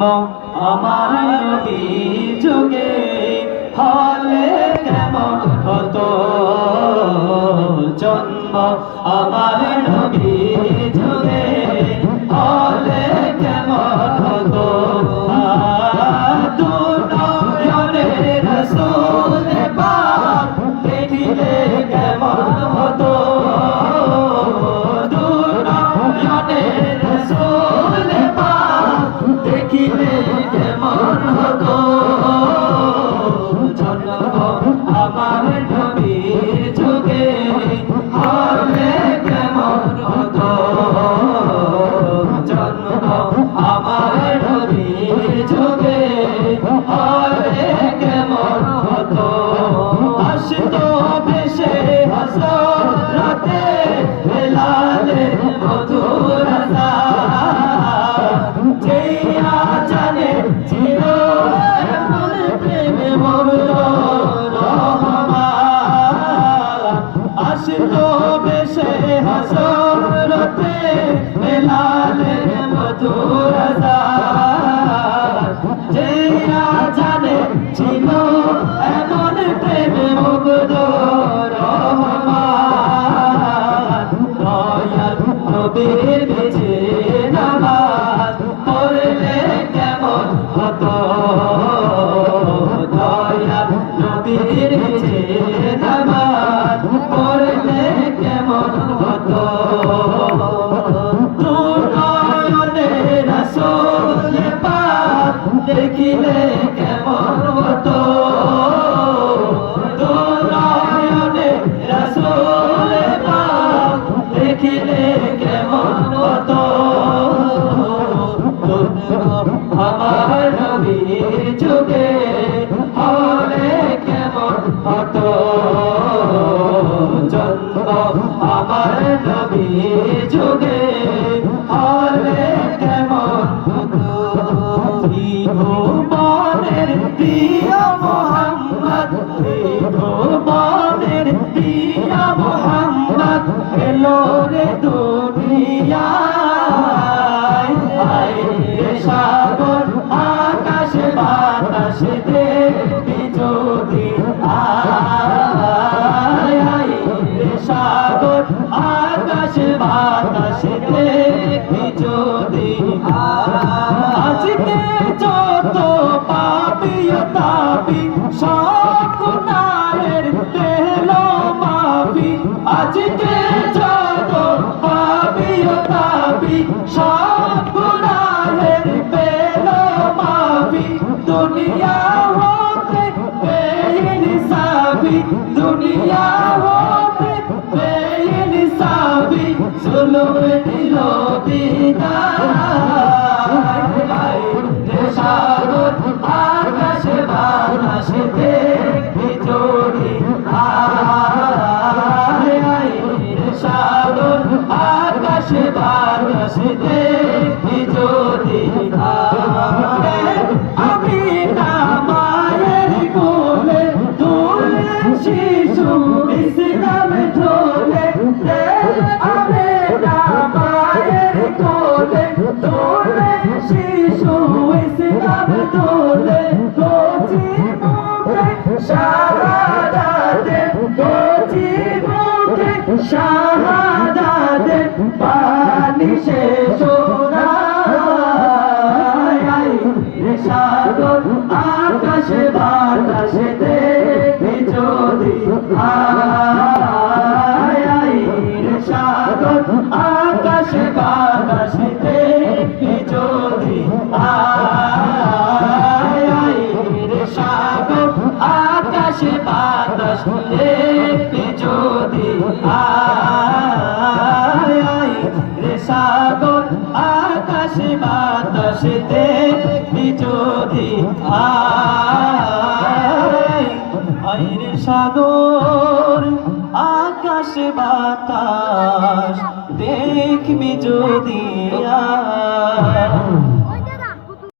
কেমন আমার নবী যুগে হলে কেমন হতো? জন্ম আমার নবী Amen. মোহাম্মদ এলো রে দুনিয়ায়। সাগর আকাশ বাতাস দেখবি যদি আয়। সাগর আকাশ বাতাস দেখ दुनिया होते बेइंसाफी दुनिया होते बेइंसाफी जुल्म दिलो दीदार দেশাগর আকাশে বাতাসেতে বিজোড়ি আহায় দেশাগর আকাশে বাতাসে শাহাদাতের পানি সে সোনায় রে সাগর, আকাশে বাতাসে দেখি যদি রে সাগর, আকাশে বাতাসে দেখি যদি রে সাগর, আকাশে বাতাস দেখি যদি আ হাসি বাতাসেতে বিজোদি আইর সাগর আকাশ বাতাস দেখবি যদি